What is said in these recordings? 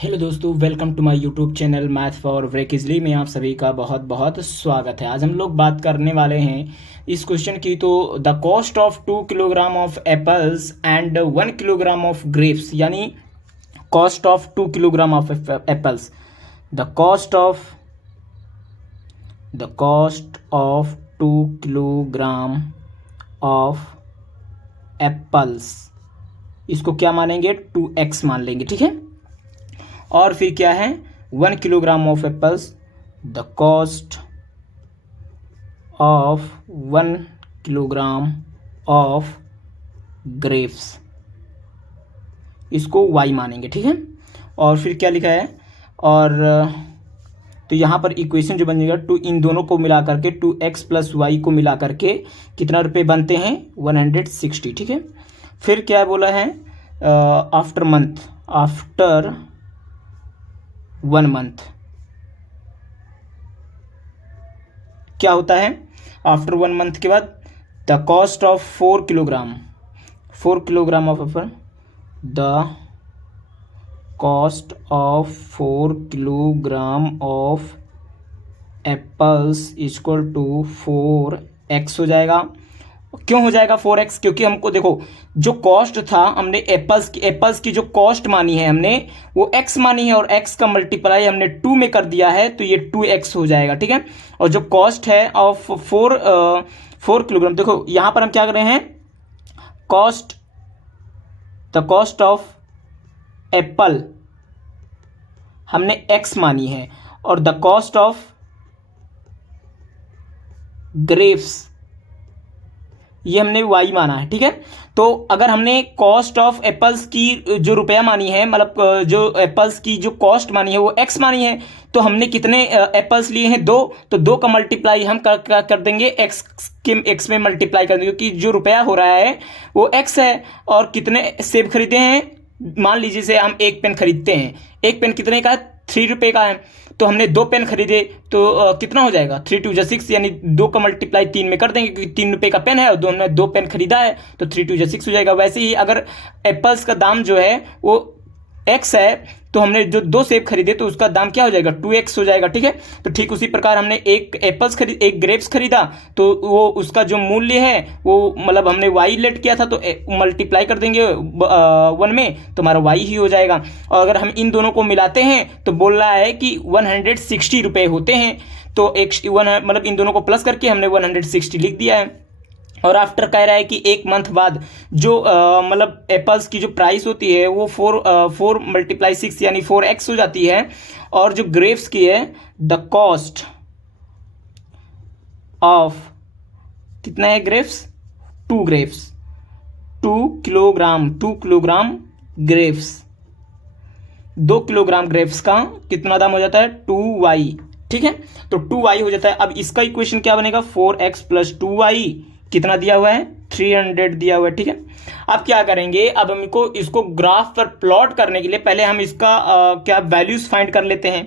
Hello दोस्तों, welcome to my YouTube channel math for break easily में आप सभी का बहुत बहुत स्वागत है। आज हम लोग बात करने वाले हैं इस क्वेश्चन की। तो the cost of 2 kilogram of apples and 1 kilogram of grapes, यानी cost of 2 kilogram of apples, the cost of 2 kilogram of apples, इसको क्या मानेंगे, 2x मान लेंगे, ठीक है। और फिर क्या है, 1 kilogram of apples, the cost of 1 kilogram of grapes, इसको y मानेंगे, ठीक है। और फिर क्या लिखा है, और तो यहाँ पर इक्वेशन जो बनेगा, इन दोनों को मिला करके 2x प्लस वाई को मिला करके कितना रुपए बनते हैं, 160, ठीक है। फिर क्या बोला है, आफ्टर 1 मंथ क्या होता है, आफ्टर 1 मंथ के बाद the cost of 4 kilogram of apple, the cost of 4 kilogram of apples equal to 4x हो जाएगा। क्यों हो जाएगा 4x? क्योंकि हमको देखो, जो कॉस्ट था, हमने एप्पल्स की जो कॉस्ट मानी है हमने, वो x मानी है, और x का मल्टीप्लाई हमने 2 में कर दिया है, तो ये 2x हो जाएगा, ठीक है। और जो कॉस्ट है ऑफ 4 किलोग्राम, देखो यहां पर हम क्या कर रहे हैं, द कॉस्ट ऑफ एप्पल हमने x मानी है, और द कॉस्ट ऑफ ग्रेप्स ये हमने y माना है, ठीक है। तो अगर हमने कॉस्ट ऑफ एप्पल्स की जो रुपया मानी है, मतलब जो एप्पल्स की जो कॉस्ट मानी है वो x मानी है, तो हमने कितने एप्पल्स लिए हैं, 2, तो 2 का मल्टीप्लाई हम कर देंगे x में मल्टीप्लाई कर देंगे, क्योंकि जो रुपया हो रहा है वो x है। और कितने सेब खरीदे हैं, मान लीजिए से हम एक पेन खरीदते हैं, एक पेन कितने का है, 3 रुपये का है, तो हमने 2 पेन खरीदे, तो कितना हो जाएगा, 3 2 6, यानी 2 का मल्टीप्लाई 3 में कर देंगे, क्योंकि 3 रुपये का पेन है और हमने 2 पेन खरीदा है, तो 3 2 6 हो जाएगा। वैसे ही अगर एप्पल्स का दाम जो है वो x है, तो हमने जो 2 सेब खरीदे तो उसका दाम क्या हो जाएगा, 2x हो जाएगा, ठीक है। तो ठीक उसी प्रकार हमने एक ग्रेप्स खरीदा, तो वो उसका जो मूल्य है वो, मतलब हमने y लेट किया था, तो मल्टीप्लाई कर देंगे 1 में, तो हमारा y ही हो जाएगा। और अगर हम इन दोनों को मिलाते हैं तो बोल रहा है कि 160 रुपये होते हैं, तो मतलब इन दोनों को प्लस करके हमने 160 लिख दिया है। और आफ्टर कह रहा है कि 1 मंथ बाद जो मतलब एप्पल्स की जो प्राइस होती है वो 4 × 6 यानी 4x हो जाती है। और जो ग्रेप्स की है, द कॉस्ट ऑफ कितना है grapes, 2 grapes, 2 kilogram grapes, 2 kilogram grapes का कितना दाम हो जाता है, 2y, ठीक है। तो 2y हो जाता है। अब इसका इक्वेशन क्या बनेगा, 4x प्लस 2y, कितना दिया हुआ है, 300 दिया हुआ है, ठीक है। अब क्या करेंगे, अब हमको इसको ग्राफ पर प्लॉट करने के लिए पहले हम इसका क्या वैल्यूज फाइंड कर लेते हैं।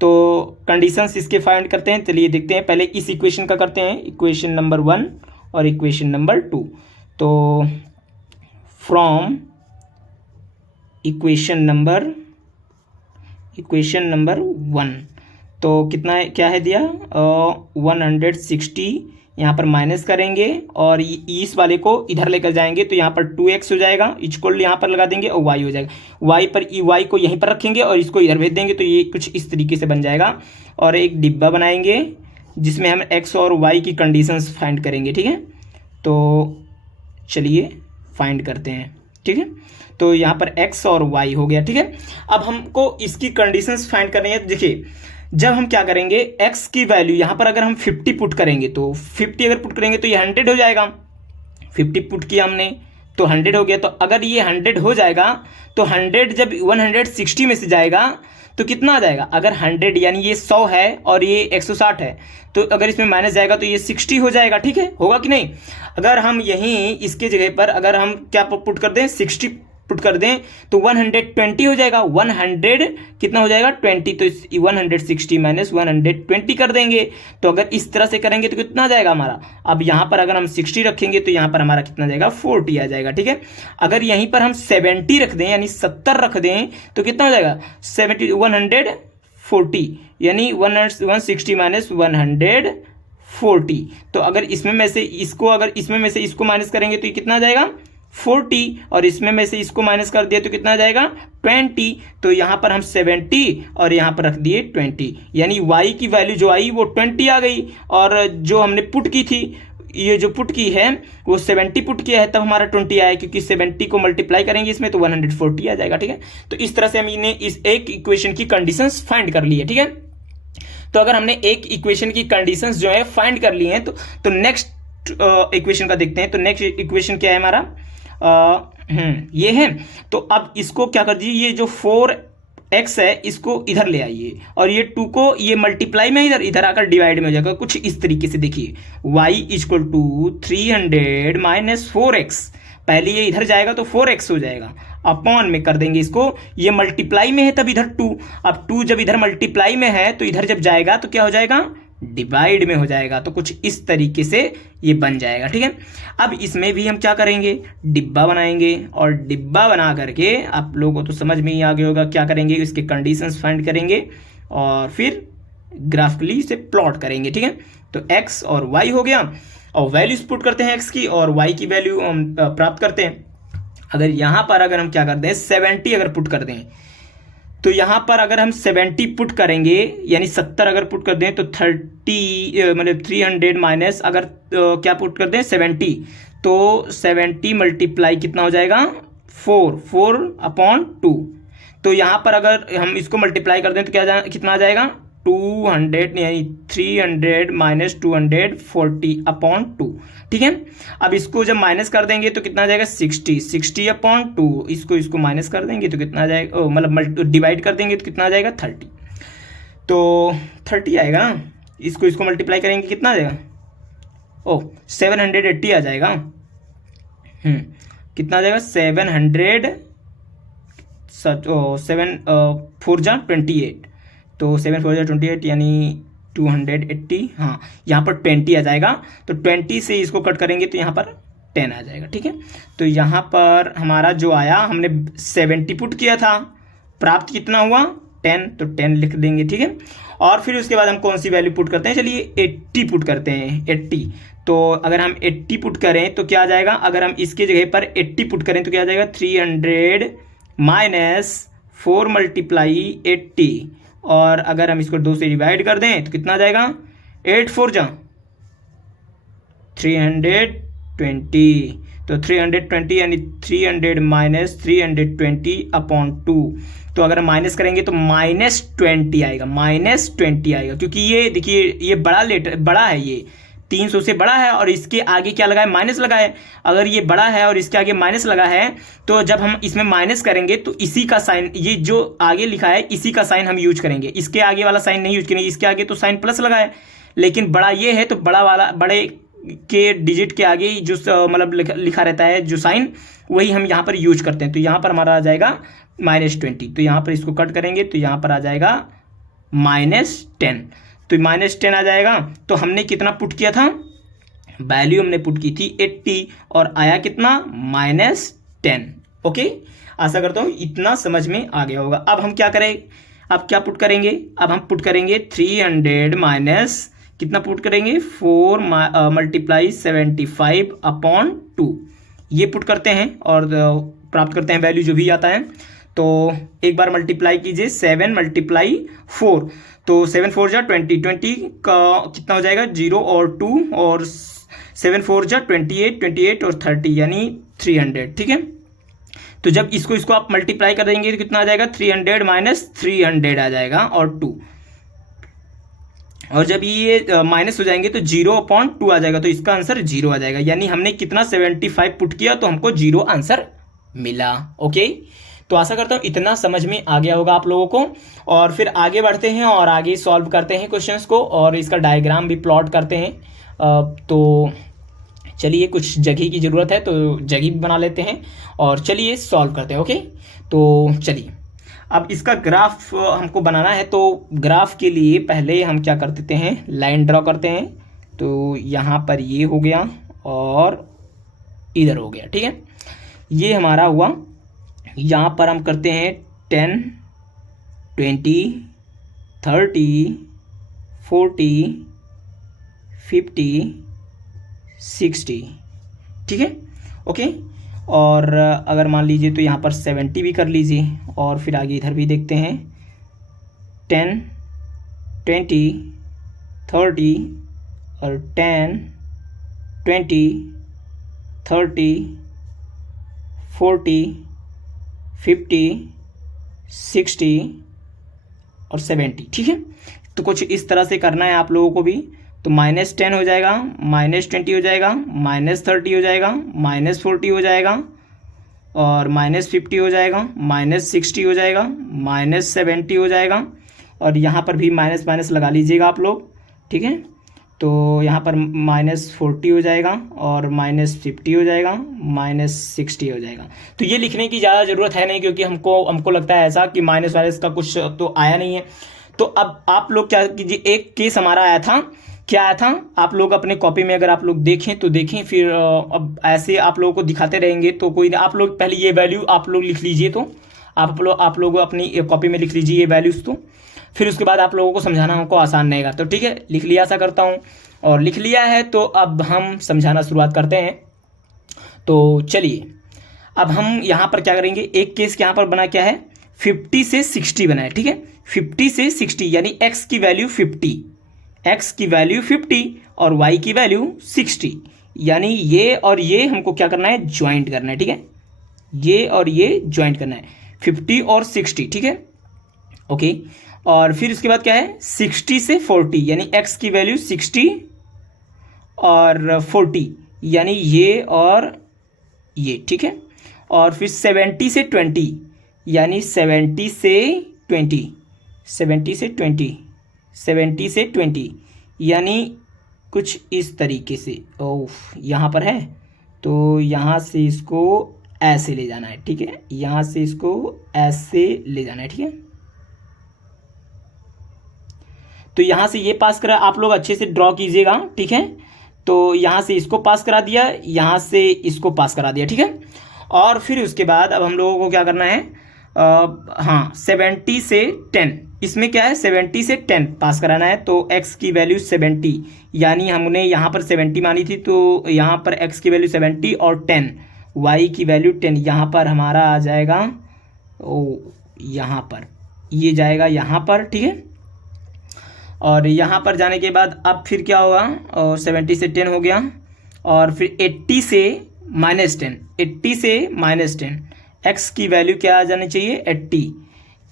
तो कंडीशंस इसके फाइंड करते हैं, चलिए देखते हैं। पहले इस इक्वेशन का करते हैं, इक्वेशन नंबर 1 और इक्वेशन नंबर 2। तो फ्रॉम इक्वेशन नंबर 1, तो कितना है, क्या है दिया, 160, यहाँ पर माइनस करेंगे और इस वाले को इधर लेकर जाएंगे, तो यहाँ पर 2x हो जाएगा, इक्वल यहाँ पर लगा देंगे और y हो जाएगा। y को यहीं पर रखेंगे और इसको इधर भेज देंगे, तो ये कुछ इस तरीके से बन जाएगा। और एक डिब्बा बनाएंगे जिसमें हम x और y की कंडीशंस फाइंड करेंगे, ठीक है। तो चलिए फाइंड करते हैं, ठीक है। तो यहाँ पर x और y हो गया, ठीक है। अब हमको इसकी कंडीशंस फाइंड करनी है। देखिए, जब हम क्या करेंगे, x की वैल्यू यहाँ पर अगर हम 50 पुट करेंगे, तो 50 अगर पुट करेंगे तो ये 100 हो जाएगा। 50 पुट किया हमने तो 100 हो गया। तो अगर ये 100 हो जाएगा तो 100 जब 160 में से जाएगा तो कितना आ जाएगा, अगर 100 यानी ये 100 है और ये 160 है, तो अगर इसमें माइनस जाएगा तो ये 60 हो जाएगा, ठीक है। होगा कि नहीं। अगर हम यहीं इसके जगह पर अगर हम क्या पुट कर दें, 60 पुट कर दें तो 120 हो जाएगा। 100 कितना हो जाएगा 20, तो 160 माइनस 120 कर देंगे। तो अगर इस तरह से करेंगे तो कितना जाएगा हमारा, अब यहाँ पर अगर हम 60 रखेंगे तो यहाँ पर हमारा कितना जाएगा 40 आ जाएगा। ठीक है, अगर यहीं पर हम 70 रख दें यानी 70 रख दें तो कितना हो जाएगा 140 यानी 160 माइनस 140। तो अगर इसमें में से इसको माइनस करेंगे तो ये कितना जाएगा 40, और इसमें में से इसको माइनस कर दिया तो कितना जाएगा 20। तो यहाँ पर हम 70 और यहाँ पर रख दिए 20, यानी y की वैल्यू जो आई वो 20 आ गई। और जो हमने पुट की थी, ये जो पुट की है वो 70 पुट किया है, तब हमारा 20 आया, क्योंकि 70 को मल्टीप्लाई करेंगे इसमें तो 140 आ जाएगा। ठीक है, तो इस तरह से हम इन्हें इस एक इक्वेशन की कंडीशंस फाइंड कर ली है। ठीक है, तो अगर हमने एक इक्वेशन की कंडीशंस जो है फाइंड कर ली हैं तो नेक्स्ट इक्वेशन का देखते हैं। तो नेक्स्ट इक्वेशन क्या है हमारा, ये है। तो अब इसको क्या कर दीजिए, ये जो 4x है इसको इधर ले आइए, और ये 2 को ये मल्टीप्लाई में इधर आकर डिवाइड में हो जाएगा कुछ इस तरीके से। देखिए y equal to 300 minus 4x, पहले ये इधर जाएगा तो 4x हो जाएगा, अपॉन में कर देंगे इसको, ये मल्टीप्लाई में है तब इधर 2, अब 2 जब इधर मल्टीप्लाई में है तो इधर जब जाएगा तो क्या हो जाएगा डिवाइड में हो जाएगा। तो कुछ इस तरीके से ये बन जाएगा। ठीक है, अब इसमें भी हम क्या करेंगे, डिब्बा बनाएंगे, और डिब्बा बना करके आप लोगों को तो समझ में ही आ गया होगा क्या करेंगे, इसके कंडीशंस फाइंड करेंगे और फिर ग्राफिकली इसे प्लॉट करेंगे। ठीक है, तो x और y हो गया, और वैल्यूज पुट करते हैं x की और y की वैल्यू हम प्राप्त करते हैं। अगर यहाँ पर अगर हम क्या करते हैं 70 अगर पुट कर दें, तो यहाँ पर अगर हम 70 पुट करेंगे यानी 70 अगर पुट कर दें तो 30 मतलब 300 माइनस अगर क्या पुट कर दें 70, तो 70 मल्टीप्लाई कितना हो जाएगा 4/2। तो यहाँ पर अगर हम इसको मल्टीप्लाई कर दें तो कितना आ जाएगा 200 यानी 300 माइनस 240/2। ठीक है, अब इसको जब माइनस कर देंगे तो कितना आ जाएगा 60/2। इसको माइनस कर देंगे तो कितना आ जाएगा, मतलब डिवाइड कर देंगे तो कितना आ जाएगा 30, तो 30 आएगा। इसको मल्टीप्लाई करेंगे कितना आ जाएगा 780 आ जाएगा। कितना आ जाएगा 7 4 जा 28, तो 7 4 जा 28 यानी 280। हाँ, यहाँ पर 20 आ जाएगा, तो 20 से इसको कट करेंगे तो यहाँ पर 10 आ जाएगा। ठीक है, तो यहाँ पर हमारा जो आया, हमने 70 पुट किया था, प्राप्त कितना हुआ 10, तो 10 लिख देंगे। ठीक है, और फिर उसके बाद हम कौन सी वैल्यू पुट करते हैं, चलिए 80 पुट करते हैं 80। तो अगर हम 80 पुट करें तो क्या आ जाएगा, अगर हम इसके जगह पर 80 पुट करें तो क्या आ जाएगा 300 माइनस 4 मल्टीप्लाई 80, और अगर हम इसको 2 से डिवाइड कर दें तो कितना आ जाएगा 8 4 जा 320, तो 320 यानी 300 माइनस 320/2। तो अगर हम माइनस करेंगे तो -20 आएगा, -20 आएगा, क्योंकि ये देखिए ये बड़ा है, ये 300 से बड़ा है और इसके आगे क्या लगा है माइनस लगा है। अगर ये बड़ा है और इसके आगे माइनस लगा है तो जब हम इसमें माइनस करेंगे तो इसी का साइन, ये जो आगे लिखा है इसी का साइन हम यूज करेंगे, इसके आगे वाला साइन नहीं यूज करेंगे। इसके आगे तो साइन प्लस लगा है, लेकिन बड़ा ये है तो बड़े के डिजिट के आगे जो मतलब लिखा रहता है जो साइन, वही हम यहाँ पर यूज करते हैं। तो यहाँ पर हमारा आ जाएगा -20, तो यहाँ पर इसको कट करेंगे तो यहाँ पर आ जाएगा -10, तो -10 आ जाएगा। तो हमने कितना पुट किया था, वैल्यू हमने पुट की थी 80 और आया कितना -10। ओके, आशा करता हूँ इतना समझ में आ गया होगा। अब हम क्या करें, अब क्या पुट करेंगे, अब हम पुट करेंगे 300 माइनस कितना पुट करेंगे 4 मल्टीप्लाई 75/2, ये पुट करते हैं और प्राप्त करते हैं वैल्यू जो भी आता है। तो एक बार मल्टीप्लाई कीजिए 7 मल्टीप्लाई 4, तो 7 4 जा 20 का कितना हो जाएगा 0 और 2, और 7 4 जा 28 और 30 यानी 300। ठीक है, तो जब इसको आप मल्टीप्लाई कर देंगे तो कितना आ जाएगा 300 माइनस 300 आ जाएगा और 2, और जब ये माइनस हो जाएंगे तो 0/2 आ जाएगा, तो इसका आंसर 0 आ जाएगा। यानी हमने कितना 75 पुट किया तो हमको 0 आंसर मिला। ओके, तो आशा करता हूँ इतना समझ में आ गया होगा आप लोगों को। और फिर आगे बढ़ते हैं और आगे सॉल्व करते हैं क्वेश्चंस को, और इसका डायग्राम भी प्लॉट करते हैं। तो चलिए कुछ जगह की ज़रूरत है तो जगह भी बना लेते हैं और चलिए सॉल्व करते हैं। ओके, तो चलिए अब इसका ग्राफ हमको बनाना है। तो ग्राफ के लिए पहले हम क्या कर देते हैं, लाइन ड्रॉ करते हैं। तो यहाँ पर ये हो गया और इधर हो गया, ठीक है, ये हमारा हुआ। यहाँ पर हम करते हैं 10, 20, 30, 40, 50, 60, ठीक है। ओके, और अगर मान लीजिए तो यहाँ पर 70 भी कर लीजिए और फिर आगे इधर भी देखते हैं 10, 20, 30 और 10, 20, 30, 40, 50, 60 और 70, ठीक है। तो कुछ इस तरह से करना है आप लोगों को भी। तो -10 हो जाएगा, -20 हो जाएगा, -30 हो जाएगा, -40 हो जाएगा और -50 हो जाएगा, -60 हो जाएगा, -70 हो जाएगा और यहाँ पर भी माइनस माइनस लगा लीजिएगा आप लोग, ठीक है। तो यहाँ पर -40 हो जाएगा और -50 हो जाएगा, -60 हो जाएगा। तो ये लिखने की ज़्यादा ज़रूरत है नहीं, क्योंकि हमको लगता है ऐसा कि माइनस वाइनस का कुछ तो आया नहीं है। तो अब आप लोग क्या कीजिए, एक केस हमारा आया था, क्या आया था, आप लोग अपने कॉपी में अगर आप लोग देखें तो देखें, फिर अब ऐसे आप लोगों को दिखाते रहेंगे तो कोई ना। आप लोग पहले ये वैल्यू आप लोग लिख लीजिए, तो आप लोग अपनी कॉपी में लिख लीजिए ये वैल्यूज़, तो फिर उसके बाद आप लोगों को समझाना हमको आसान रहेगा। तो ठीक है, लिख लिया, ऐसा करता हूँ और लिख लिया है। तो अब हम समझाना शुरुआत करते हैं। तो चलिए अब हम यहाँ पर क्या करेंगे, एक केस यहाँ पर बना क्या है, 50 से 60 बना है, ठीक है। 50 से 60 यानी x की वैल्यू 50, x की वैल्यू 50 और y की वैल्यू 60, यानी ये और ये हमको क्या करना है, ज्वाइंट करना है, ठीक है। ये और ये ज्वाइंट करना है, 50 और 60, ठीक है। ओके, और फिर उसके बाद क्या है, 60 से 40 यानी x की वैल्यू 60 और 40 यानी ये और ये, ठीक है। और फिर 70 से 20 यानी 70 से 20, 70 से 20, 70 से 20 यानी कुछ इस तरीके से। ओह, यहाँ पर है तो यहाँ से इसको ऐसे ले जाना है, ठीक है। यहाँ से इसको ऐसे ले जाना है, ठीक है। तो यहाँ से ये पास करा, आप लोग अच्छे से ड्रॉ कीजिएगा, ठीक है। तो यहाँ से इसको पास करा दिया, यहाँ से इसको पास करा दिया, ठीक है। और फिर उसके बाद अब हम लोगों को क्या करना है, हाँ 70 से 10, इसमें क्या है 70 से 10 पास कराना है। तो x की वैल्यू 70 यानी हमने यहाँ पर 70 मानी थी, तो यहाँ पर x की वैल्यू 70 और 10, y की वैल्यू 10, यहाँ पर हमारा आ जाएगा, ओ यहाँ पर ये जाएगा यहाँ पर, ठीक है। और यहाँ पर जाने के बाद अब फिर क्या होगा, और 70 से 10 हो गया और फिर 80 से -10, 80 से -10, x की वैल्यू क्या आ जानी चाहिए, 80।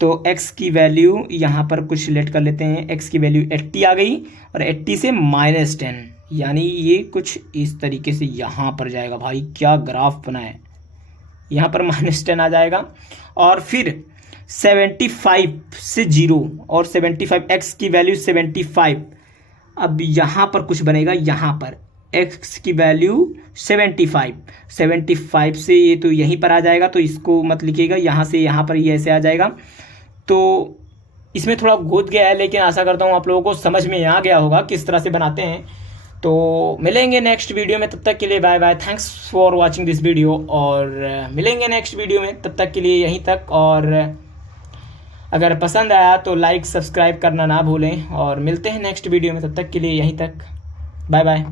तो x की वैल्यू यहाँ पर कुछ सिलेक्ट कर लेते हैं, x की वैल्यू 80 आ गई और 80 से -10 यानी ये कुछ इस तरीके से यहाँ पर जाएगा। भाई क्या ग्राफ बना है, यहाँ पर -10 आ जाएगा। और फिर 75 से 0 और 75, x की वैल्यू 75, अब यहाँ पर कुछ बनेगा, यहाँ पर x की वैल्यू 75, 75 से ये तो यहीं पर आ जाएगा, तो इसको मत लिखिएगा, यहाँ से यहाँ पर ये ऐसे आ जाएगा। तो इसमें थोड़ा घोट गया है, लेकिन आशा करता हूँ आप लोगों को समझ में आ गया होगा किस तरह से बनाते हैं। तो मिलेंगे नेक्स्ट वीडियो में, तब तक के लिए bye bye, thanks for watching this video. और मिलेंगे नेक्स्ट वीडियो में, तब तक के लिए यहीं तक। और अगर पसंद आया तो लाइक सब्सक्राइब करना ना भूलें और मिलते हैं नेक्स्ट वीडियो में, तब तक के लिए यहीं तक, बाय बाय।